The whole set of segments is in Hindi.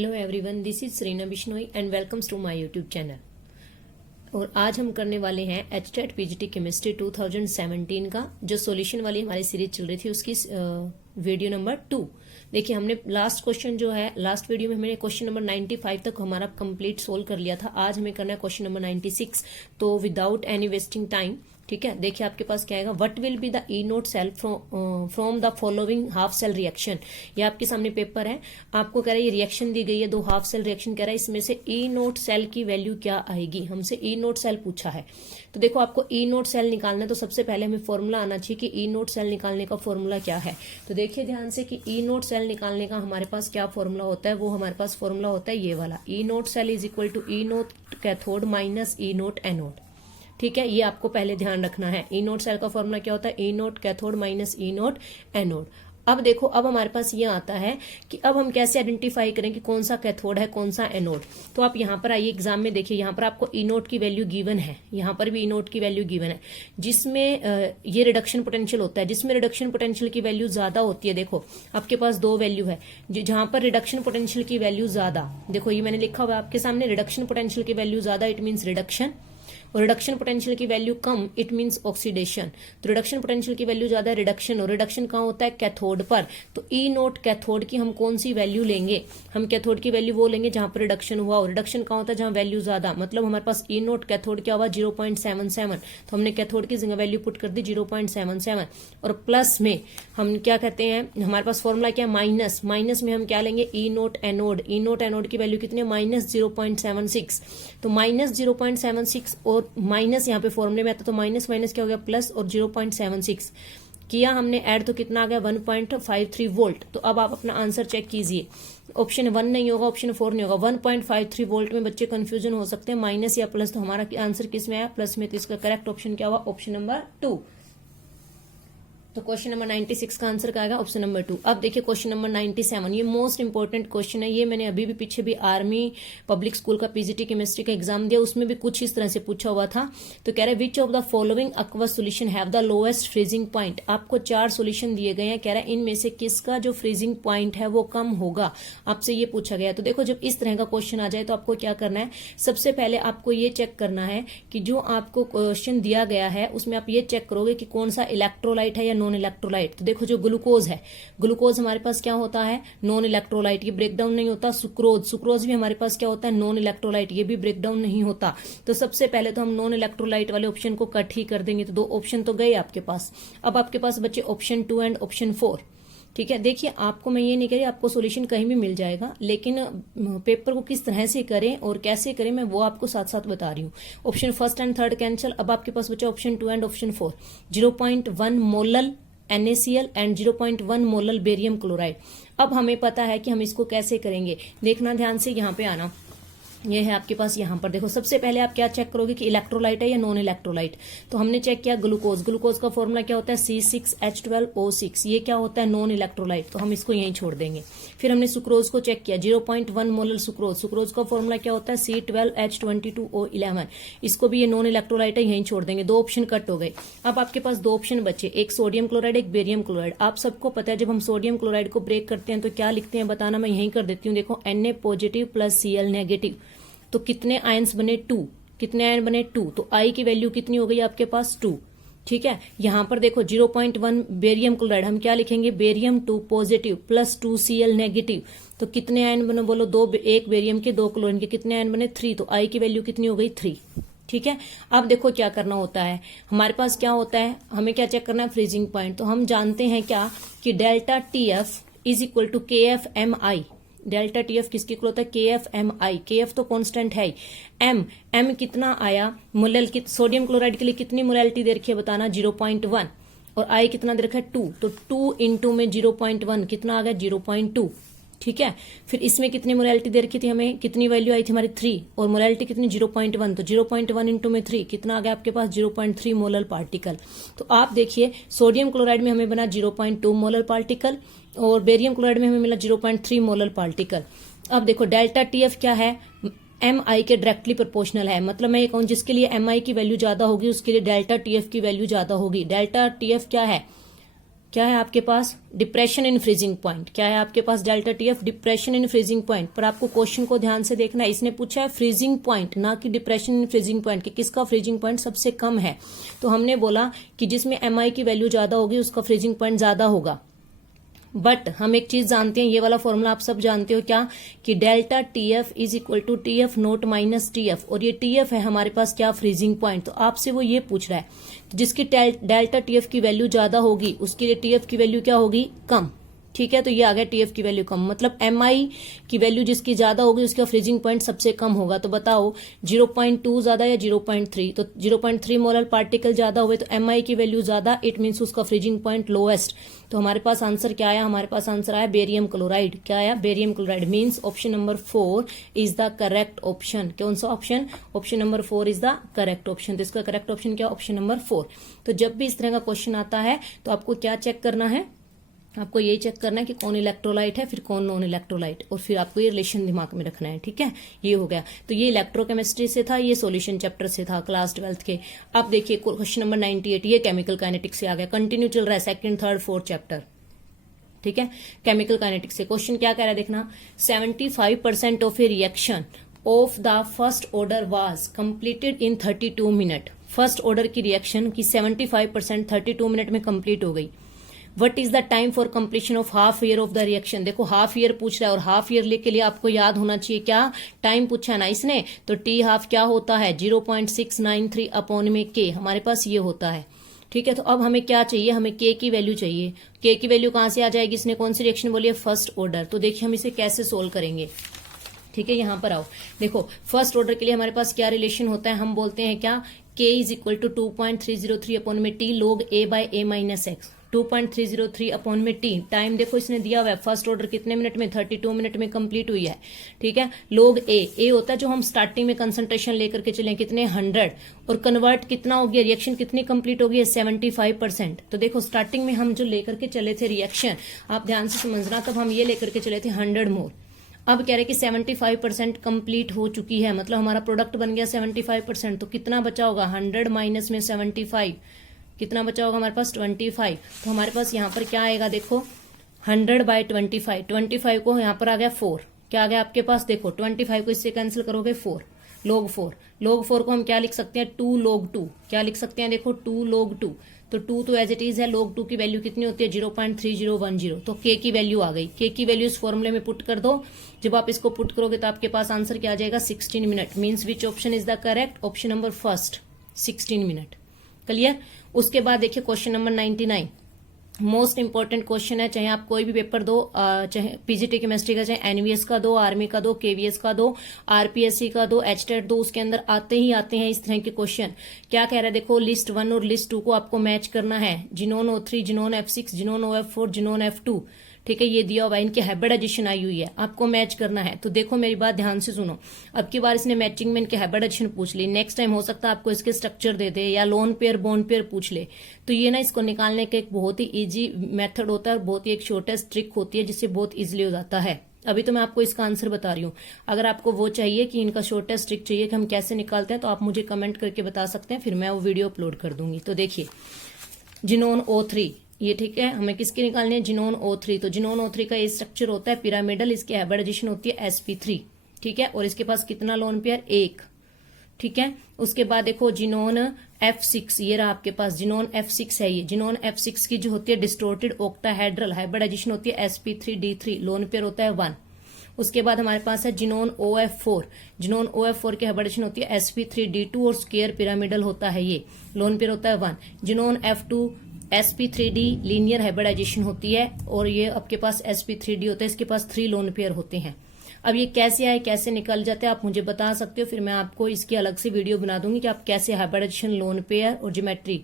Hello everyone, this is Sarina Bishnoi and welcomes to my YouTube channel. और आज हम करने वाले हैं एचटेट पीजीटी केमिस्ट्री 2017 का जो सॉल्यूशन वाली हमारी सीरीज चल रही थी उसकी वीडियो नंबर 2। देखिए, हमने लास्ट क्वेश्चन जो है लास्ट वीडियो में हमने क्वेश्चन नंबर 95 तक हमारा कंप्लीट सोल्व कर लिया था। आज हमें करना है क्वेश्चन नंबर 96। तो विदाउट एनी वेस्टिंग टाइम, ठीक है, देखिए आपके पास क्या आएगा। What will be the E naught cell from the following half cell reaction. ये आपके सामने पेपर है, आपको कह रहा है ये रिएक्शन दी गई है, दो हाफ सेल रिएक्शन कह रहा है, इसमें से ई नोट सेल की वैल्यू क्या आएगी। हमसे ई नोट सेल पूछा है। तो देखो, आपको ई नोट सेल निकालना है तो सबसे पहले हमें फॉर्मूला आना चाहिए कि ई नोट सेल निकालने का फॉर्मूला क्या है। तो देखिए ध्यान से कि ई नोट सेल निकालने का हमारे पास क्या फॉर्मूला होता है। वो हमारे पास फॉर्मूला होता है ये वाला, E naught cell is equal to E naught cathode minus E naught anode. ठीक है, ये आपको पहले ध्यान रखना है। ई नोट सेल का फॉर्मूला क्या होता है, E naught cathode minus E naught anode. अब देखो, अब हमारे पास ये आता है कि अब हम कैसे आइडेंटिफाई करें कि कौन सा कैथोड है कौन सा एनोड। तो आप यहाँ पर आइए, एग्जाम में देखिए, यहाँ पर आपको ई नोट की वैल्यू गिवन है, यहाँ पर भी ई नोट की वैल्यू गिवन है, जिसमें ये रिडक्शन पोटेंशियल होता है, जिसमें रिडक्शन पोटेंशियल की वैल्यू ज्यादा होती है। देखो आपके पास दो वैल्यू है, जहां पर रिडक्शन पोटेंशियल की वैल्यू ज्यादा, देखो ये मैंने लिखा हुआ है आपके सामने, रिडक्शन पोटेंशियल की वैल्यू ज्यादा इट मीन्स रिडक्शन, और रिडक्शन पोटेंशियल की value come it means oxidation. तो रिडक्शन पोटेंशियल की वैल्यू ज्यादा रिडक्शन, और रिडक्शन कहाँ होता है, कैथोड पर। तो ई नोट कैथोड की हम कौन सी वैल्यू लेंगे, हम कैथोड की वैल्यू वो लेंगे जहां पर रिडक्शन हुआ, और रिडक्शन कहाँ होता है जहां वैल्यू ज्यादा। मतलब हमारे पास ई नोट कैथोड क्या हुआ 0.77, तो हमने कैथोड की जगह वैल्यू पुट कर दी 0.77। और प्लस में हम क्या कहते हैं, हमारे पास फॉर्मूला क्या है माइनस, माइनस में हम क्या लेंगे ई नोट एनोड। ई नोट एनोड की वैल्यू कितनी है -0.76। तो -0.76 और माइनस यहाँ पे फॉर्मूले में आता तो माइनस माइनस क्या हो गया प्लस, और 0.76 किया हमने ऐड तो कितना आ गया 1.53 वोल्ट। तो अब आप अपना आंसर चेक कीजिए, ऑप्शन 1 नहीं होगा, ऑप्शन 4 नहीं होगा। 1.53 वोल्ट में बच्चे कंफ्यूजन हो सकते हैं, माइनस या प्लस। तो हमारा आंसर किस में आया, प्लस में। तो इसका करेक्ट ऑप्शन क्या हुआ, ऑप्शन नंबर 2। तो क्वेश्चन नंबर 96 का आंसर क्या आएगा, ऑप्शन नंबर 2। अब देखिए क्वेश्चन नंबर 97, ये मोस्ट इंपोर्टेंट क्वेश्चन है। ये मैंने अभी भी पीछे भी आर्मी पब्लिक स्कूल का पीजीटी केमिस्ट्री का एग्जाम दिया, उसमें भी कुछ इस तरह से पूछा हुआ था। तो कह रहे विच of the following aqueous solution have the lowest freezing point. आपको 4 सोल्यूशन दिए गए हैं, कह रहा है इनमें से किसका जो फ्रीजिंग पॉइंट है वो कम होगा, आपसे ये पूछा गया। तो देखो, जब इस तरह का क्वेश्चन आ जाए तो आपको क्या करना है, सबसे पहले आपको ये चेक करना है कि जो आपको क्वेश्चन दिया गया है उसमें आप ये चेक करोगे कि कौन सा इलेक्ट्रोलाइट है या नॉन इलेक्ट्रोलाइट। तो देखो, जो ग्लूकोज है, ग्लूकोज हमारे पास क्या होता है, नॉन इलेक्ट्रोलाइट, ये ब्रेकडाउन नहीं होता। सुक्रोज, सुक्रोज भी हमारे पास क्या होता है, नॉन इलेक्ट्रोलाइट, ये भी ब्रेकडाउन नहीं होता। तो सबसे पहले तो हम नॉन इलेक्ट्रोलाइट वाले ऑप्शन को कट ही कर देंगे। तो 2 ऑप्शन तो गए आपके पास। अब आपके पास बचे ऑप्शन 2 एंड ऑप्शन 4। ठीक है, देखिए आपको मैं ये नहीं कह रही आपको सॉल्यूशन कहीं भी मिल जाएगा, लेकिन पेपर को किस तरह से करें और कैसे करें मैं वो आपको साथ साथ बता रही हूँ। Option 1 and 3 cancel. अब आपके पास बचा option 2 and option 4। 0.1 molal NaCl and 0.1 molal barium chloride. अब हमें पता है कि हम इसको कैसे करेंगे। देखना ध्यान से, यहाँ पे आना, ये है आपके पास। यहाँ पर देखो, सबसे पहले आप क्या चेक करोगे कि इलेक्ट्रोलाइट है या नॉन इलेक्ट्रोलाइट। तो हमने चेक किया ग्लूकोज, ग्लूकोज का फॉर्मूला क्या होता है C6H12O6, ये क्या होता है नॉन इलेक्ट्रोलाइट, तो हम इसको यहीं छोड़ देंगे। फिर हमने सुक्रोज को चेक किया 0.1 मोलल सुक्रोज, सुक्रोज का फॉर्मूला क्या होता है C12H22O11, इसको भी ये नॉन इलेक्ट्रोलाइट है, यहीं छोड़ देंगे। 2 ऑप्शन कट हो गए। अब आपके पास 2 ऑप्शन बचे, एक सोडियम क्लोराइड एक बेरियम क्लोराइड। आप सबको पता है जब हम सोडियम क्लोराइड को ब्रेक करते हैं तो क्या लिखते हैं बताना, मैं यहीं कर देती हूँ। देखो Na positive plus Cl negative, तो कितने आयंस बने 2, कितने आयन बने 2, तो आई की वैल्यू कितनी हो गई आपके पास 2। ठीक है, यहां पर देखो 0.1 बेरियम क्लोराइड, हम क्या लिखेंगे barium 2 positive plus 2 Cl negative, तो कितने आयन बने बोलो, 2, 1 बेरियम के 2 क्लोरीन के, कितने आयन बने 3, तो आई की वैल्यू कितनी हो गई 3। ठीक है, अब देखो क्या करना होता है, हमारे पास क्या होता है, हमें क्या चेक करना है फ्रीजिंग पॉइंट। तो हम जानते हैं क्या कि delta TF is equal to KFMI। Delta TF किसके इक्वल होता है KFMI, KF तो कांस्टेंट है, M कितना आया मोलल, सोडियम क्लोराइड के लिए कितनी मोलैलिटी दे रखी है बताना 0.1, और I कितना दे रखा है 2, तो 2 इंटू में 0.1 कितना आ गया 0.2। ठीक है, फिर इसमें कितनी मोलैलिटी दे रखी थी, हमें कितनी वैल्यू आई थी हमारी 3, और मोलैलिटी कितनी 0.1, तो 0.1 इंटू में 3 कितना आ गया आपके पास 0.3 मोलर पार्टिकल। तो आप देखिए सोडियम क्लोराइड में हमें बना 0.2 मोलर पार्टिकल, और बेरियम क्लोराइड में हमें मिला 0.3 मोलर पार्टिकल। अब देखो डेल्टा TF क्या है, MI के डायरेक्टली प्रोपोर्शनल है, मतलब मैं ये कहूँ जिसके लिए MI की वैल्यू ज्यादा होगी उसके लिए डेल्टा TF की वैल्यू ज्यादा होगी। डेल्टा TF क्या है क्या है आपके पास डिप्रेशन इन फ्रीजिंग पॉइंट, क्या है आपके पास delta TF depression in freezing point. पर आपको क्वेश्चन को ध्यान से देखना है, इसने पूछा है फ्रीजिंग पॉइंट ना कि डिप्रेशन इन फ्रीजिंग पॉइंट, कि किसका फ्रीजिंग पॉइंट सबसे कम है। तो हमने बोला कि जिसमें एमआई की वैल्यू ज्यादा होगी उसका फ्रीजिंग पॉइंट ज्यादा होगा। बट हम एक चीज जानते हैं, ये वाला फॉर्मूला आप सब जानते हो क्या, कि delta TF is equal to TF naught minus TF, और ये टीएफ है हमारे पास क्या फ्रीजिंग पॉइंट। तो आपसे वो ये पूछ रहा है जिसकी डेल्टा टीएफ की वैल्यू ज्यादा होगी उसके लिए टीएफ की वैल्यू क्या होगी, कम। ठीक है, तो ये आ गया टीएफ की वैल्यू कम, मतलब एमआई की वैल्यू जिसकी ज्यादा होगी उसका फ्रीजिंग पॉइंट सबसे कम होगा। तो बताओ 0.2 ज्यादा या 0.3, तो 0.3 मोलर पार्टिकल ज्यादा हुए तो एमआई की वैल्यू ज्यादा, इट मीन्स उसका फ्रीजिंग पॉइंट लोएस्ट। तो हमारे पास आंसर क्या आया, हमारे पास आंसर आया बेरियम क्लोराइड। क्या आया, barium chloride, means option number 4 is the correct option. कौन सा option, option number 4 is the correct option. तो इसका करेक्ट ऑप्शन क्या, ऑप्शन नंबर 4। तो जब भी इस तरह का क्वेश्चन आता है तो आपको क्या चेक करना है, आपको यही चेक करना है कि कौन इलेक्ट्रोलाइट है फिर कौन नॉन इलेक्ट्रोलाइट, और फिर आपको ये रिलेशन दिमाग में रखना है। ठीक है, ये हो गया। तो ये इलेक्ट्रोकेमिस्ट्री से था, ये सॉल्यूशन चैप्टर से था क्लास 12th के। अब देखिए क्वेश्चन नंबर 98, ये केमिकल काइनेटिक्स से आ गया, कंटिन्यू चल रहा है 2nd, 3rd, 4th चैप्टर। ठीक है, केमिकल काइनेटिक्स से क्वेश्चन क्या कह रहा है देखना, 75% of A reaction of the first order was completed in 32 minute. First order की रिएक्शन की 75% 32 मिनट में कंप्लीट हो गई। What is the time for completion of half year of the reaction. देखो हाफ ईयर पूछ रहा है, और हाफ ईयर के लिए आपको याद होना चाहिए क्या, टाइम पूछा ना इसने, तो टी हाफ क्या होता है 0.693 अपॉन में के, हमारे पास ये होता है। ठीक है, तो अब हमें क्या चाहिए, हमें के की वैल्यू चाहिए। के की वैल्यू कहां से आ जाएगी, इसने कौन सी रिएक्शन बोली है, फर्स्ट ऑर्डर। तो देखिए हम इसे कैसे सोल्व करेंगे। ठीक है, यहां पर आओ, देखो फर्स्ट ऑर्डर के लिए हमारे पास क्या रिलेशन होता है, हम बोलते हैं क्या, के इज इक्वल टू 2.303 अपॉन में टी लॉग ए बाय ए माइनस एक्स। 2.303 अपॉन में टी, टाइम देखो इसने दिया हुआ है, फर्स्ट ऑर्डर कितने मिनट में, 32 मिनट में कंप्लीट हुई है। ठीक है, लोग ए होता है जो हम स्टार्टिंग में कंसंट्रेशन लेकर के चले कितने 100, और कन्वर्ट कितना हो गया, रिएक्शन कितनी कंप्लीट हो गई है 75%। तो देखो स्टार्टिंग में हम जो लेकर के चले थे रिएक्शन, आप ध्यान से समझना, तब हम ये लेकर के चले थे 100 मोल। अब कह रहे कि 75% कंप्लीट हो चुकी है, मतलब हमारा प्रोडक्ट बन गया 75%। तो कितना बचा होगा, 100 माइनस में 75, कितना बचा होगा हमारे पास 25। तो हमारे पास यहाँ पर क्या आएगा, देखो 100 बाय 25, 25 को यहाँ पर आ गया 4, क्या आ गया आपके पास, देखो 25 को इससे कैंसिल करोगे 4, log 4, log 4 को हम क्या लिख सकते हैं 2 log 2, क्या लिख सकते हैं, देखो 2 log 2, तो 2 तो एज इट इज है, log 2 की वैल्यू कितनी होती है 0.3010। तो के की वैल्यू आ गई, के की वैल्यू इस फॉर्मूले में पुट कर दो। जब आप इसको पुट करोगे तो आपके पास आंसर क्या आ जाएगा 16 minute, means which option is the correct, option number first 16 minute. Clear. उसके बाद देखिए question number 99, most important question है, चाहे आप कोई भी पेपर दो, चाहे पीजीटी केमिस्ट्री का, चाहे एनवीएस का दो, आर्मी का दो, केवीएस का दो, आरपीएससी का दो, एचटेट दो, उसके अंदर आते ही आते हैं इस तरह के क्वेश्चन। क्या कह रहा है देखो, लिस्ट 1 और लिस्ट 2 को आपको मैच करना है, xenon O3, xenon F6, xenon OF4, xenon F2। ठीक है, ये दिया हुआ है, इनकी हाइब्रिडाइजेशन आई हुई है, आपको मैच करना है। तो देखो मेरी बात ध्यान से सुनो, अब की बार इसने मैचिंग में इनके हाइब्रिडाइजेशन पूछ ली, नेक्स्ट टाइम हो सकता है आपको इसके स्ट्रक्चर दे दे या लोन पेयर बॉन्ड पेयर पूछ ले। तो ये ना इसको निकालने का एक बहुत ही इजी मेथड होता है, बहुत ही एक शॉर्टेस्ट ट्रिक होती है जिससे बहुत इजिली हो जाता है। अभी तो मैं आपको इसका आंसर बता रही हूँ, अगर आपको वो चाहिए कि इनका शॉर्टेस्ट ट्रिक चाहिए कि हम कैसे निकालते हैं तो आप मुझे कमेंट करके बता सकते हैं, फिर मैं वो वीडियो अपलोड कर दूंगी। तो देखिए जिनोन O3, ये ठीक है, हमें किसकी निकालनी है, जिनोन O3। तो जिनोन O3 का ये स्ट्रक्चर होता है पिरामिडल, इसकी हाइब्रिडाइजेशन होती है sp3। ठीक है, और इसके पास कितना लोन पेयर, 1। ठीक है, उसके बाद देखो जिनोन F6, ये रहा आपके पास जिनोन F6 है, ये जिनोन F6 की जो होती है डिस्टोर्टेड ऑक्टाहेड्रल, हाइब्रिडाइजेशन होती है sp3d3, लोन पेयर होता है 1। उसके बाद हमारे पास है जिनोन OF4, जिनोन OF4 की हाइब्रिडाइजेशन होती है sp3d2 और स्क्वायर पिरामिडल होता है, ये लोन पेयर होता है 1। Xenon F2 sp3d linear hybridisation होती है, और ये आपके पास sp3d होता है, इसके पास 3 लोन पेयर होते हैं। अब ये कैसे आए, कैसे निकल जाते हैं, आप मुझे बता सकते हो, फिर मैं आपको इसकी अलग से वीडियो बना दूंगी कि आप कैसे हाइब्रिडाइजेशन, लोन पेयर और ज्योमेट्री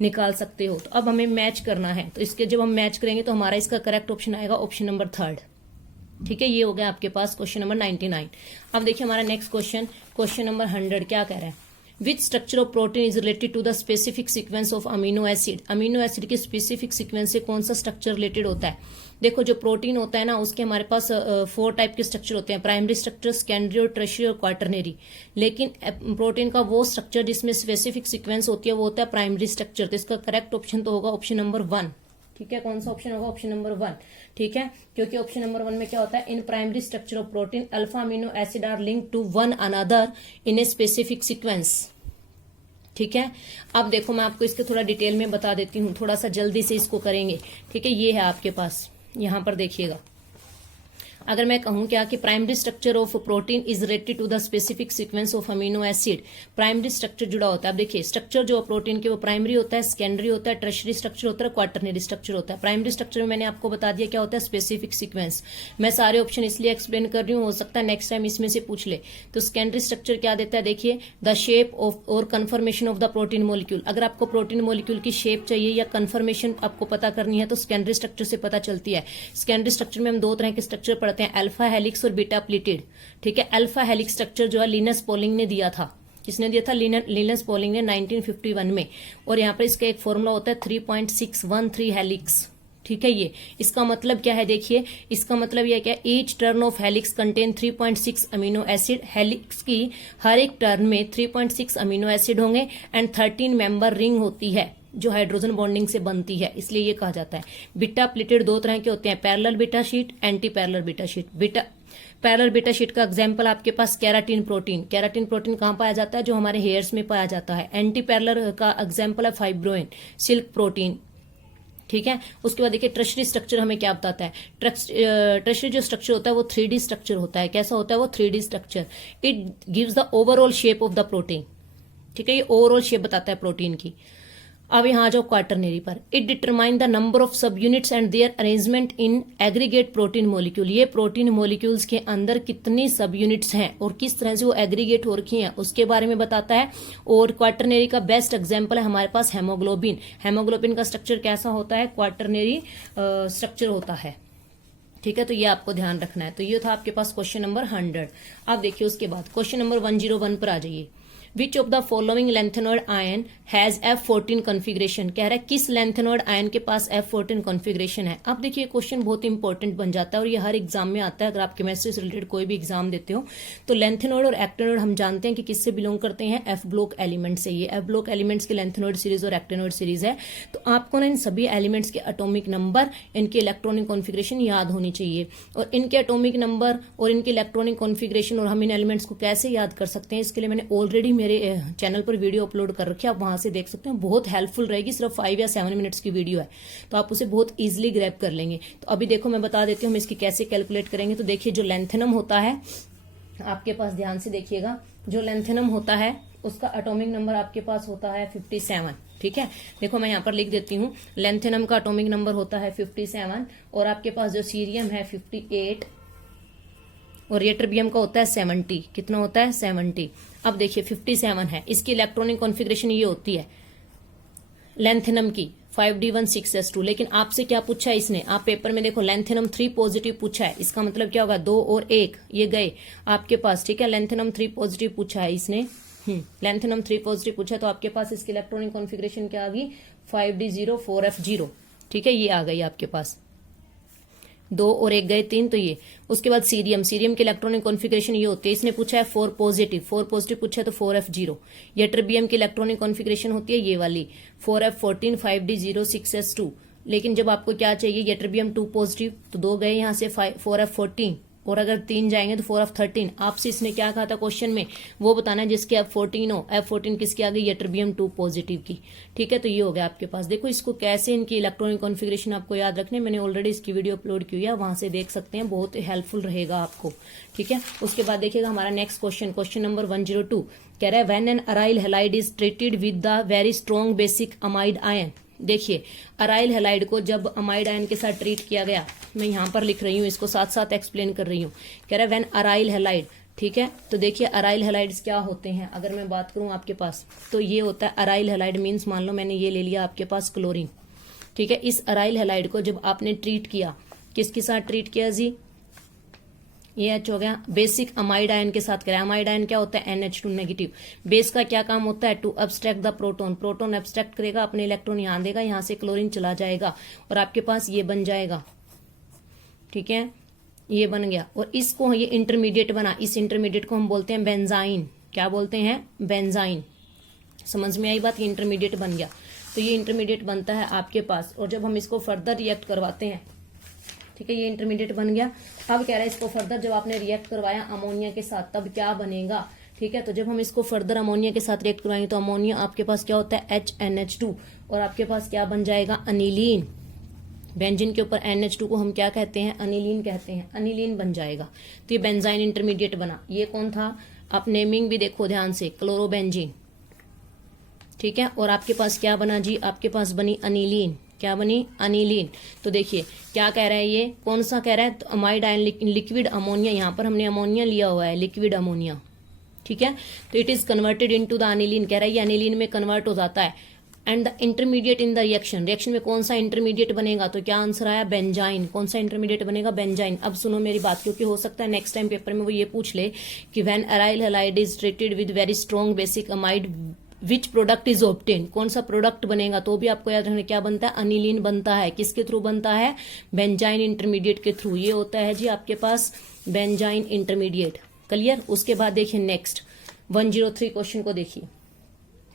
निकाल सकते हो। तो अब हमें मैच करना है, तो इसके जब हम मैच करेंगे तो हमारा इसका करेक्ट ऑप्शन आएगा ऑप्शन नंबर 3rd। ठीक है, ये हो गया आपके पास क्वेश्चन नंबर 99। अब देखिए हमारा नेक्स्ट क्वेश्चन, क्वेश्चन नंबर 100 क्या कह रहा है, which structure of protein is related to the specific sequence of amino acid. Amino acid के स्पेसिफिक सीक्वेंस से कौन सा स्ट्रक्चर रिलेटेड होता है। देखो जो प्रोटीन होता है ना, उसके हमारे पास 4 टाइप के स्ट्रक्चर होते हैं, प्राइमरी स्ट्रक्चर, सेकेंडरी और टर्शियरी और क्वाटरनरी। लेकिन प्रोटीन का वो स्ट्रक्चर जिसमें स्पेसिफिक सीक्वेंस होती है वो होता है प्राइमरी स्ट्रक्चर। तो इसका करेक्ट ऑप्शन तो होगा ऑप्शन नंबर 1। ठीक है, कौन सा ऑप्शन होगा? ऑप्शन नंबर 1, ठीक है, क्योंकि ऑप्शन नंबर 1 में क्या होता है? In primary structure of protein alpha amino acid are link to one another in a specific sequence. ठीक है, अब देखो मैं आपको इसके थोड़ा डिटेल में बता देती हूँ, थोड़ा सा जल्दी से इसको करेंगे। ठीक है, ये है आपके पास, यहां पर देखिएगा, अगर मैं कहूं क्या कि primary structure of protein is related to the specific sequence of amino acid. Primary structure जुड़ा होता है। अब देखिए स्ट्रक्चर जो प्रोटीन के वो प्राइमरी होता है, सेकेंडरी होता है, टर्शरी स्ट्रक्चर होता है, क्वार्टरनरी स्ट्रक्चर होता है। प्राइमरी स्ट्रक्चर में मैंने आपको बता दिया क्या होता है? Specific sequence. मैं सारे ऑप्शन इसलिए एक्सप्लेन कर रही हूँ, हो सकता है नेक्स्ट टाइम इसमें से पूछ ले। तो सेकेंडरी स्ट्रक्चर क्या देता है? देखिए द शेप ऑफ और confirmation of the protein molecule. अगर आपको प्रोटीन मोलिक्यूल की शेप चाहिए या कन्फर्मेशन आपको पता करनी है तो सेकेंडरी स्ट्रक्चर से पता चलती है। सेकेंडरी स्ट्रक्चर में हम दो तरह के स्ट्रक्चर पढ़ते हैं, अल्फा हेलिक्स और बीटा प्लीटेड। ठीक है, अल्फा हेलिक्स स्ट्रक्चर जो है लिनस पॉलिंग ने दिया था। किसने दिया था? लिनस पॉलिंग ने 1951 में। और यहाँ पर इसका एक फॉर्मूला होता है 3.613 हेलिक्स। ठीक है, ये इसका मतलब क्या है? देखिए इसका मतलब यह क्या? Each turn off helix contain 3.6 amino acid. Helix की हर एक टर्न में 3.6 अमीनो एसिड होंगे एंड 13 मेंबर रिंग होती है जो हाइड्रोजन बॉन्डिंग से बनती है, इसलिए ये कहा जाता है। बीटा प्लीटेड दो तरह के होते हैं, parallel beta sheet, anti parallel beta sheet. Parallel beta sheet का एग्जांपल आपके पास केराटिन प्रोटीन। केराटिन प्रोटीन कहां पाया जाता है? जो हमारे हेयर्स में पाया जाता है। एंटी पैरेलल का एग्जांपल है फाइब्रोइन, सिल्क प्रोटीन। ठीक है, उसके बाद देखिए टर्शरी स्ट्रक्चर हमें क्या बताता है? टर्शरी जो स्ट्रक्चर होता है वो 3D स्ट्रक्चर होता है। कैसा होता है वो? 3D structure. It gives the overall shape of the protein. ठीक है, ये ओवरऑल शेप बताता है प्रोटीन की। अब यहां आ जाओ क्वार्टरनरी पर। It determine the number of sub units and their arrangement in aggregate protein molecule. ये प्रोटीन मोलिक्यूल्स के अंदर कितनी सब यूनिट्स हैं और किस तरह से वो एग्रीगेट हो रखी हैं उसके बारे में बताता है। और क्वार्टरनरी का बेस्ट एग्जांपल है हमारे पास हेमोग्लोबिन। हेमोग्लोबिन का स्ट्रक्चर कैसा होता है? क्वार्टरनरी स्ट्रक्चर होता है। ठीक है, तो ये आपको ध्यान रखना है। तो ये था आपके पास क्वेश्चन नंबर 100। अब देखिए उसके बाद क्वेश्चन नंबर 101 पर आ जाइए। Which of the following lanthanide ion has F14 configuration? कह रहा है किस लैंथेनॉइड आयन के पास F14 कॉन्फ़िगरेशन है। अब देखिए क्वेश्चन बहुत इंपॉर्टेंट बन जाता है और ये हर एग्जाम में आता है। अगर आप केमिस्ट्री से रिलेटेड कोई भी एग्जाम देते हो तो लैंथेनॉइड और एक्टेनॉइड हम जानते हैं कि किससे बिलोंग करते हैं? F ब्लॉक एलिमेंट से। ये F ब्लॉक एलिमेंट्स की लैंथेनॉइड सीरीज और एक्टेनॉइड सीरीज है। तो आपको ना इन सभी एलिमेंट्स के एटॉमिक नंबर, इनके इलेक्ट्रॉनिक कॉन्फ़िगरेशन याद होनी चाहिए। और इनके एटॉमिक नंबर और इनके इलेक्ट्रॉनिक कॉन्फ़िगरेशन और हम इन एलिमेंट्स को कैसे याद कर सकते हैं, इसके लिए मैंने ऑलरेडी मेरे चैनल पर वीडियो अपलोड कर रखी है, आप वहां से देख सकते हैं। बहुत हेल्पफुल रहेगी, सिर्फ 5 या 7 मिनट्स की वीडियो है, तो आप उसे बहुत इजीली ग्रैब कर लेंगे। तो अभी देखो मैं बता देती हूँ हम इसकी कैसे कैलकुलेट करेंगे। तो देखिए जो लैंथेनम होता है आपके पास, ध्यान से देखिएगा, जो लैंथेनम होता है उसका एटॉमिक नंबर आपके पास होता है 57। ठीक है, देखो मैं यहाँ पर लिख देती हूँ, लैंथेनम का एटॉमिक नंबर होता है 57 और आपके पास जो सीरियम है 58 और यट्रिबियम का होता है 70। कितना होता है? 70। अब देखिए 57 है, इसकी इलेक्ट्रॉनिक कॉन्फ़िगरेशन ये होती है लैंथेनम की 5d16s2। लेकिन आपसे क्या पूछा है इसने? आप पेपर में देखो लैंथेनम 3 पॉजिटिव पूछा है, इसका मतलब क्या होगा? 2 और 1 ये गए आपके पास। ठीक है, लैंथेनम 3 पॉजिटिव पूछा है इसने। लैंथेनम 3 पॉजिटिव पूछा तो आपके पास इसकी इलेक्ट्रॉनिक कॉन्फ़िगरेशन क्या आ गई? 5d0 4f0। ठीक है, ये आ गई आपके पास। 2 और 1 गए 3, तो ये। उसके बाद सीरियम की इलेक्ट्रॉनिक कॉन्फ़िगरेशन ये होती है, इसने पूछा है 4 पॉजिटिव पूछा है तो 4f0। यट्रिबियम की इलेक्ट्रॉनिक कॉन्फ़िगरेशन होती है ये वाली 4f14 5d0 6s2। लेकिन जब आपको क्या चाहिए? यट्रिबियम 2 पॉजिटिव, तो 2 गए यहां से 4f14 और अगर 3 जाएंगे तो 4f13। आपसे इसने क्या कहा था क्वेश्चन में? वो बताना है जिसके F14 हो। F14 किसकी आ गई? यट्रिबियम 2 पॉजिटिव की। ठीक है, तो ये हो गया आपके पास। देखो इसको कैसे इनकी इलेक्ट्रॉनिक कॉन्फ़िगरेशन आपको याद रखने, मैंने ऑलरेडी इसकी वीडियो अपलोड की है, वहां से देख सकते हैं, बहुत हेल्पफुल रहेगा आपको। ठीक है, उसके बाद देखिएगा हमारा नेक्स्ट क्वेश्चन नंबर 102 कह रहा है when an aryl halide is treated with the very strong basic amide ion. देखिए अराइल हैलाइड को जब अमाइड आयन के साथ ट्रीट किया गया, मैं यहां पर लिख रही हूं, इसको साथ साथ एक्सप्लेन कर रही हूं। कह रहा है व्हेन अराइल हैलाइड। ठीक है, तो देखिए अराइल हैलाइड्स क्या होते हैं अगर मैं बात करूं आपके पास, तो ये होता है अराइल हैलाइड मीन्स, मान लो मैंने ये ले लिया आपके पास क्लोरीन। ठीक है, इस अराइल हैलाइड को जब आपने ट्रीट किया, किसके साथ ट्रीट किया जी? ये H हो गया, बेसिक अमाइड आयन के साथ करें। अमाइड आयन क्या होता है? NH2 negative. बेस का क्या काम होता है? To abstract the proton. Proton abstract करेगा, अपने इलेक्ट्रॉन यहां देगा, यहां से क्लोरीन चला जाएगा और आपके पास ये बन जाएगा। ठीक है, ये बन गया और इसको ये इंटरमीडिएट बना, इस इंटरमीडिएट को हम बोलते हैं बेंजाइन। क्या बोलते हैं? बेंजाइन। समझ में आई बात? ये इंटरमीडिएट बन गया। तो ये इंटरमीडिएट बनता है आपके पास। और जब हम इसको फर्दर रिएक्ट करवाते हैं, ठीक है, ये इंटरमीडिएट बन गया। अब कह रहा है इसको फर्दर जब आपने रिएक्ट करवाया अमोनिया के साथ तब क्या बनेगा, ठीक है। तो जब हम इसको फर्दर अमोनिया के साथ रिएक्ट करवाएंगे तो अमोनिया आपके पास क्या होता है HNH2 और आपके पास क्या बन जाएगा अनिलीन। बेंजीन के ऊपर NH2 को हम क्या कहते हैं अनिलीन कहते हैं, अनिलीन बन जाएगा। तो ये बेंजाइन इंटरमीडिएट बना। ये कौन था, आप नेमिंग भी देखो ध्यान से, क्लोरोबेंजीन, ठीक है। और आपके पास क्या बना जी, आपके पास बनी अनिलीन। क्या बनी, अनिलीन। तो देखिए क्या कह रहा है, ये कौन सा कह रहा है, तो अमाइड आयन लिक्विड अमोनिया, यहां पर हमने अमोनिया लिया हुआ है, लिक्विड अमोनिया, ठीक है। तो it is converted into the aniline, कह रहा है ये अनिलीन में कन्वर्ट हो जाता है। And the intermediate in the reaction, reaction में कौन सा इंटरमीडिएट बनेगा, तो क्या आंसर आया बेंजाइन। कौन सा इंटरमीडिएट बनेगा, बेंजाइन। अब सुनो मेरी बात, क्योंकि हो सकता है नेक्स्ट टाइम पेपर में वो ये पूछ ले कि when aryl halide is treated with very strong basic amide which product is obtain, कौन सा प्रोडक्ट बनेगा, तो भी आपको याद रखना क्या बनता है, अनिलीन बनता है। किसके थ्रू बनता है, बेंजाइन इंटरमीडिएट के थ्रू। ये होता है जी आपके पास बेंजाइन इंटरमीडिएट। क्लियर। उसके बाद देखिए नेक्स्ट 103 क्वेश्चन को देखिए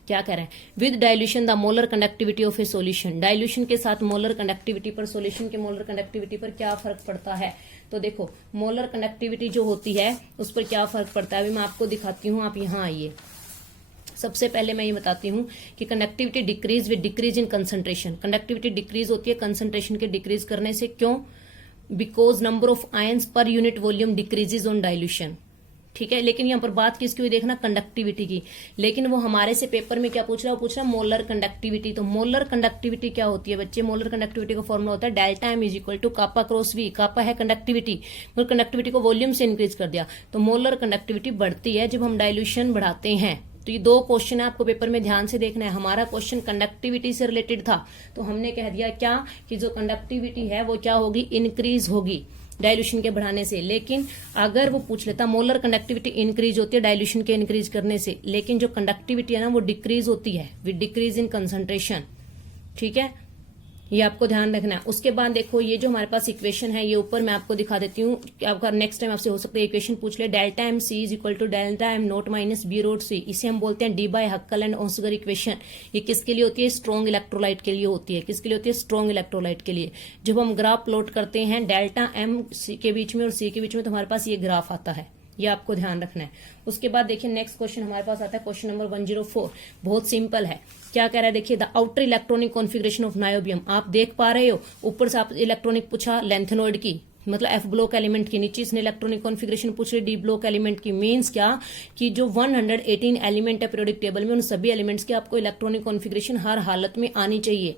क्या कह रहा है, with dilution the molar conductivity of A solution, dilution के साथ मोलर कंडक्टिविटी पर, सॉल्यूशन के मोलर कंडक्टिविटी पर क्या फर्क पड़ता है। तो देखो मोलर कंडक्टिविटी जो होती है उस पर क्या फर्क पड़ता है, अभी मैं आपको दिखाती हूं, आप यहां आइए। सबसे पहले मैं ये बताती हूँ कि conductivity decrease with decrease in concentration, conductivity decrease होती है कंसंट्रेशन के डिक्रीज करने से। क्यों, because number of ions per unit volume decreases on dilution, ठीक है। लेकिन यहाँ पर बात किसकी हुई देखना, कंडक्टिविटी की। लेकिन वो हमारे से पेपर में क्या पूछ रहा है, वो पूछ रहा है मोलर कंडक्टिविटी। तो मोलर कंडक्टिविटी क्या होती है बच्चे, मोलर कंडक्टिविटी का फॉर्मूला होता है delta M is equal to kappa cross V. Kappa है कंडक्टिविटी, मतलब कंडक्टिविटी को वॉल्यूम से इंक्रीज कर दिया, तो मोलर कंडक्टिविटी बढ़ती है जब हम डाइल्यूशन बढ़ाते हैं। तो ये दो क्वेश्चन है आपको पेपर में ध्यान से देखना है। हमारा क्वेश्चन कंडक्टिविटी से रिलेटेड था, तो हमने कह दिया क्या कि जो कंडक्टिविटी है वो क्या होगी, इंक्रीज होगी डाइल्यूशन के बढ़ाने से। लेकिन अगर वो पूछ लेता मोलर कंडक्टिविटी इंक्रीज होती है डाइल्यूशन के इंक्रीज करने से, लेकिन जो कंडक्टिविटी है ना वो डिक्रीज होती है विद डिक्रीज इन कंसंट्रेशन, ठीक है। ये आपको ध्यान रखना है। उसके बाद देखो ये जो हमारे पास इक्वेशन है, ये ऊपर मैं आपको दिखा देती हूँ। आपका नेक्स्ट टाइम आपसे हो सकता है इक्वेशन पूछ ले, delta M C is equal to delta M naught minus B root C. इसे हम बोलते हैं डी बाय हक्कल एंड ओसगर इक्वेशन। ये किसके लिए होती है, स्ट्रॉन्ग इलेक्ट्रोलाइट के लिए होती है। किसके लिए होती है, स्ट्रॉन्ग इलेक्ट्रोलाइट के लिए। जब हम ग्राफ प्लॉट करते हैं डेल्टा एम सी के बीच में और सी के बीच में, तो हमारे पास ये ग्राफ आता है, ये आपको ध्यान रखना है। उसके बाद देखिए नेक्स्ट क्वेश्चन हमारे पास आता है क्वेश्चन नंबर 104। बहुत सिंपल है। क्या कह रहा है देखिए, the outer electronic configuration of niobium. आप देख पा रहे हो ऊपर से आप इलेक्ट्रॉनिक पूछा लेंथेनॉइड की, मतलब एफ ब्लॉक एलिमेंट की, नीचे इसने इलेक्ट्रॉनिक कॉन्फिगरेशन पूछ रही डी ब्लॉक एलिमेंट की। मींस क्या कि जो 118 एलिमेंट है पीरियोडिक टेबल में, उन सभी एलिमेंट्स की आपको इलेक्ट्रॉनिक कॉन्फिगरेशन हर हालत में आनी चाहिए,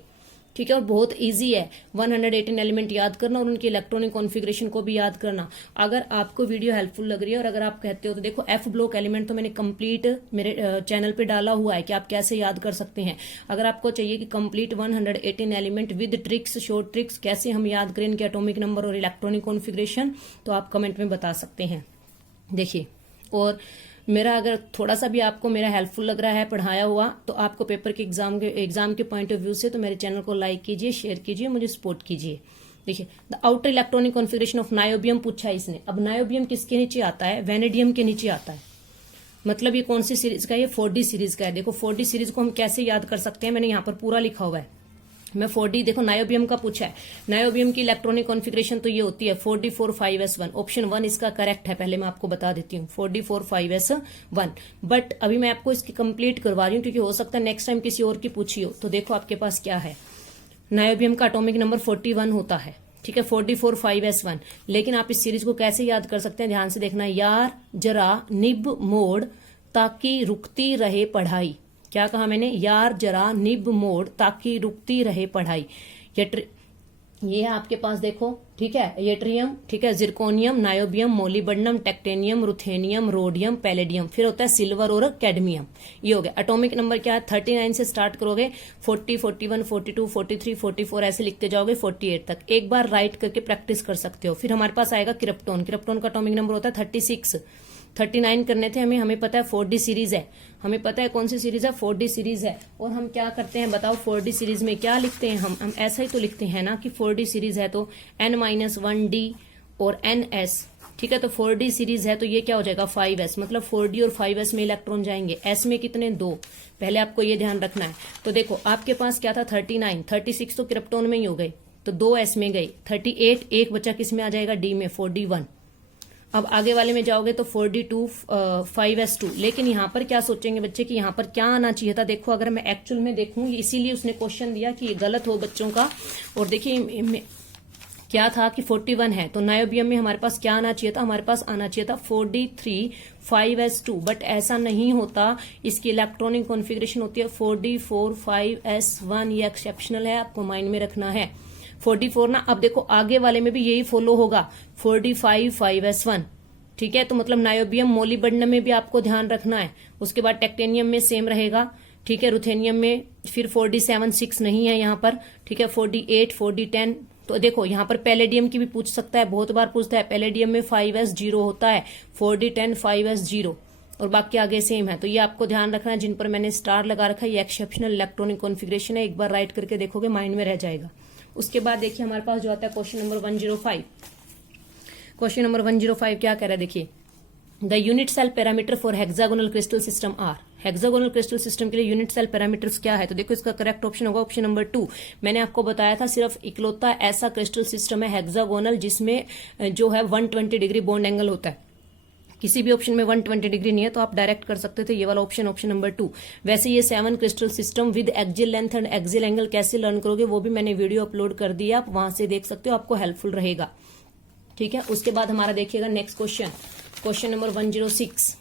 ठीक है। और बहुत इजी है 118 एलिमेंट याद करना और उनकी इलेक्ट्रॉनिक कॉन्फिगरेशन को भी याद करना। अगर आपको वीडियो हेल्पफुल लग रही है और अगर आप कहते हो तो देखो एफ ब्लॉक एलिमेंट तो मैंने कंप्लीट मेरे चैनल पे डाला हुआ है कि आप कैसे याद कर सकते हैं। अगर आपको चाहिए कि complete 118 element with tricks, short tricks, कैसे हम याद करें इनके एटॉमिक नंबर और इलेक्ट्रॉनिक कॉन्फिगरेशन, तो आप कमेंट में बता सकते हैं। देखिए, और मेरा अगर थोड़ा सा भी आपको मेरा हेल्पफुल लग रहा है पढ़ाया हुआ, तो आपको पेपर के एग्जाम के पॉइंट ऑफ व्यू से तो मेरे चैनल को लाइक कीजिए, शेयर कीजिए, मुझे सपोर्ट कीजिए। देखिए the outer electronic configuration of niobium पूछा है इसने। अब नायोबियम किसके नीचे आता है, वेनेडियम के नीचे आता है। मतलब ये कौन सी सीरीज का है, ये 4D सीरीज का है। देखो 4D सीरीज को हम कैसे याद कर सकते हैं, मैंने यहाँ पर पूरा लिखा हुआ है। मैं 4D देखो नायोबियम का पूछा है। नायोबियम की इलेक्ट्रॉनिक कॉन्फिगरेशन तो ये होती है 4D4,5S1। ऑप्शन 1 इसका करेक्ट है, पहले मैं आपको बता देती हूँ 4D4,5S1। बट अभी मैं आपको इसकी कंप्लीट करवा रही हूँ क्योंकि हो सकता है नेक्स्ट टाइम किसी और की पूछी हो। तो देखो आपके पास क्या है, नायोबियम का एटॉमिक नंबर 41 होता है, ठीक है, 4D4,5S1। लेकिन आप इस सीरीज को कैसे याद कर सकते हैं, ध्यान से देखना। यार जरा निब मोड़ ताकि रुकती रहे पढ़ाई। क्या कहा मैंने, यार जरा निब मोड़ ताकि रुकती रहे पढ़ाई। ये है आपके पास देखो, ठीक है, येट्रियम, ठीक है, zirconium, niobium, molybdenum, technetium, ruthenium, rhodium, palladium, फिर होता है सिल्वर और कैडमियम। ये हो गया। एटॉमिक नंबर क्या है, 39 से स्टार्ट करोगे, 40, 41, 42, 43, 44 ऐसे लिखते जाओगे 48 तक। एक बार राइट करके प्रैक्टिस कर सकते हो। फिर हमारे पास आएगा क्रिप्टोन। क्रिप्टोन का एटॉमिक नंबर होता है 36। 39 करने थे हमें पता है 4D सीरीज है, हमें पता है कौन सी सीरीज है, 4D सीरीज है। और हम क्या करते हैं बताओ, 4D सीरीज में क्या लिखते हैं हम ऐसा ही तो लिखते हैं ना कि 4D सीरीज है तो N-1D और NS ठीक है, तो 4D सीरीज है तो ये क्या हो जाएगा 5s, मतलब 4D और 5s में इलेक्ट्रॉन जाएंगे। s में कितने 2, पहले आपको ये ध्यान रखना है। तो देखो आपके पास क्या था 39, 36 तो क्रिप्टोन में ही हो गए, तो 2s में गई। 38 एक बचा किस में आ जाएगा d में, 4D1। अब आगे वाले में जाओगे तो 4D2 5s2। लेकिन यहाँ पर क्या सोचेंगे बच्चे कि यहाँ पर क्या आना चाहिए था। देखो अगर मैं एक्चुअल में देखूं, इसीलिए उसने क्वेश्चन दिया कि ये गलत हो बच्चों का। और देखिए क्या था कि 41 है, तो नायोबियम में हमारे पास क्या आना चाहिए था, हमारे पास आना चाहिए था 4D3 5s2, बट ऐसा नहीं होता। इसकी इलेक्ट्रॉनिक कॉन्फ़िगरेशन होती है 4D4 5s1। ये एक्सेप्शनल है, आपको माइंड में रखना है। 44 ना, अब देखो आगे वाले में भी यही फॉलो होगा 4D5 5s1। ठीक है, तो मतलब नायोबियम मोलिबडेनम में भी आपको ध्यान रखना है। उसके बाद टेक्टेनियम में सेम रहेगा। ठीक है, रुथेनियम में फिर 4D7 6 नहीं है यहाँ पर। ठीक है, 4D8 4D10। तो देखो यहाँ पर पैलेडियम की भी पूछ सकता है, बहुत बार पूछता है। पैलेडियम में 5s0 होता है, 4D10 5s0, और बाकी आगे सेम है। तो ये आपको ध्यान रखना है, जिन पर मैंने स्टार लगा रखा है ये एक्सेप्शनल इलेक्ट्रॉनिक कॉन्फ़िगरेशन है। एक बार राइट करके देखोगे माइंड में रह जाएगा। उसके बाद देखिए हमारे पास जो आता है क्वेश्चन नंबर 105। क्वेश्चन नंबर 105 क्या कह रहा है, देखिए the unit cell parameter for hexagonal crystal system are. Hexagonal crystal system के लिए यूनिट सेल पैरामीटर्स क्या है, तो देखो इसका करेक्ट ऑप्शन होगा ऑप्शन नंबर 2। मैंने आपको बताया था सिर्फ इकलौता ऐसा क्रिस्टल सिस्टम है हेक्सागोनल जिसमें जो है 120 डिग्री बॉन्ड एंगल होता है। किसी भी ऑप्शन में 120 डिग्री नहीं है, तो आप डायरेक्ट कर सकते थे ये वाला ऑप्शन, ऑप्शन नंबर 2। वैसे ये 7 crystal system with axial length and axial angle कैसे लर्न करोगे वो भी मैंने वीडियो अपलोड कर दिया, आप वहां से देख सकते हो, आपको हेल्पफुल रहेगा। ठीक है, उसके बाद हमारा देखिएगा नेक्स्ट क्वेश्चन, क्वेश्चन नंबर 106।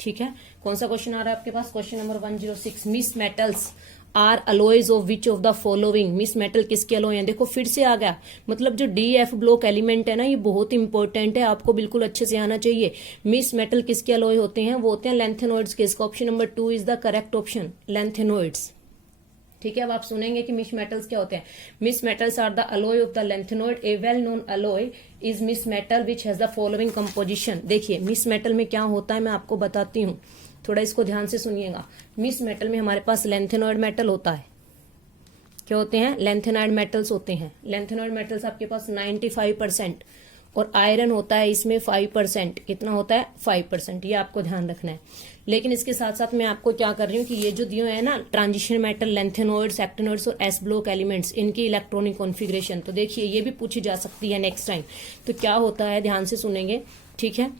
ठीक है, कौन सा क्वेश्चन आ रहा है आपके पास, question number 106। Misch metals are alloys of which of the following. Misch metal किसके अलोय हैं, देखो फिर से आ गया। मतलब जो DF ब्लॉक एलिमेंट है ना, ये बहुत इंपॉर्टेंट है, आपको बिल्कुल अच्छे से आना चाहिए। मिस मेटल किसके अलोय होते हैं, वो होते हैं लेंथेनॉइड्स के। इसका option number 2 is the correct option, lanthanoids. ठीक है, अब आप सुनेंगे कि मिस मेटल्स क्या होते हैं। Misch metals are the alloy of the lanthanoid. A well known alloy is misch metal which has the following composition. देखिए मिस मेटल में क्या होता है मैं आपको बताती हूँ, थोड़ा इसको ध्यान से सुनिएगा। मिस मेटल में हमारे पास लेंथेनॉइड मेटल होता है। क्या होते हैं, लेंथेनॉइड मेटल्स होते हैं। लेंथेनॉइड मेटल्स आपके पास 95%, और आयरन होता है इसमें 5%। कितना होता है, 5%। ये आपको ध्यान रखना है। लेकिन इसके साथ साथ मैं आपको क्या कर रही हूँ कि ये जो दिए है ना ट्रांजिशन मेटल, लेंथेनॉइड्स, एक्टिनॉइड्स और एस ब्लॉक एलिमेंट्स, इनकी इलेक्ट्रॉनिक कॉन्फ़िगरेशन, तो देखिए ये भी पूछी जा सकती है नेक्स्ट टाइम। तो क्या होता है, ध्यान से सुनेंगे। ठीक है,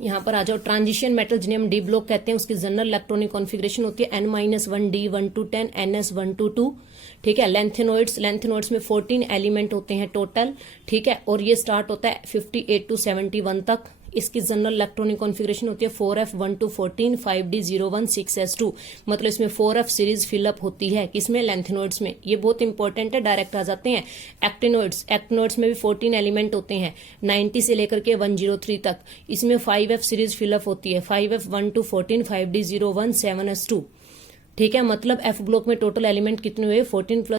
यहाँ पर आ जाओ। ट्रांजिशन मेटल जिन्हें हम डी ब्लॉक कहते हैं, उसकी जनरल इलेक्ट्रॉनिक कॉन्फ़िगरेशन होती है N-1D 1 to 10 NS 1 to 2। ठीक है, लेंथेनॉइड्स में 14 एलिमेंट होते हैं टोटल। ठीक है, और ये स्टार्ट होता है 58 to 71 तक। इसकी जनरल इलेक्ट्रॉनिक कॉन्फ़िगरेशन होती है 4F 1 to 14 5D01 6S2। मतलब इसमें 4F सीरीज फिलअप होती है, किसमें, लेंथेनॉइड्स में। ये बहुत इंपॉर्टेंट है, डायरेक्ट आ जाते हैं। एक्टिनॉइड्स में भी 14 एलिमेंट होते हैं 90 से लेकर के 103 तक। इसमें 5F सीरीज फिलअप होती है, 5F 1 to 14 5D01 7S2। ठीक है, मतलब F ब्लॉक में टोटल एलिमेंट कितने हुए, 14 +